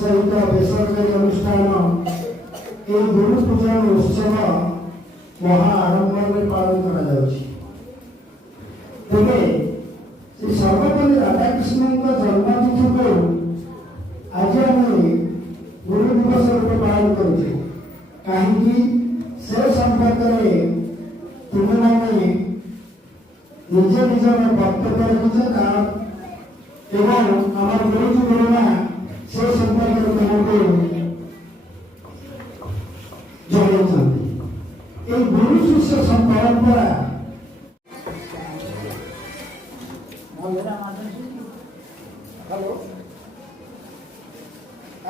सहित बेसरकारी अनुष्ठान ये गुरु पूजन उत्सव महा आडंबर में पालन करा तेरे श्री सर्वपल्ली राधाकृष्ण जन्मतिथि को आज आम गुरु दिवस रूप पालन करुचे कहीं से संपर्क में तुम्हें मैंने निज निज वक्तव्य रखिए एवं आम गुरुजी गुरुमा से संपर्क तुमको जन गुरु शिष्य परंपरा हेलो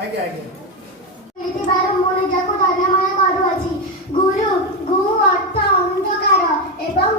आगे आगे ମୁଁ ନିଜକୁ ଧନ୍ୟମୟ କରୁଅଛି। ଗୁରୁ ଗୁ ଅର୍ଥ ଅନ୍ଧକାର ଏବଂ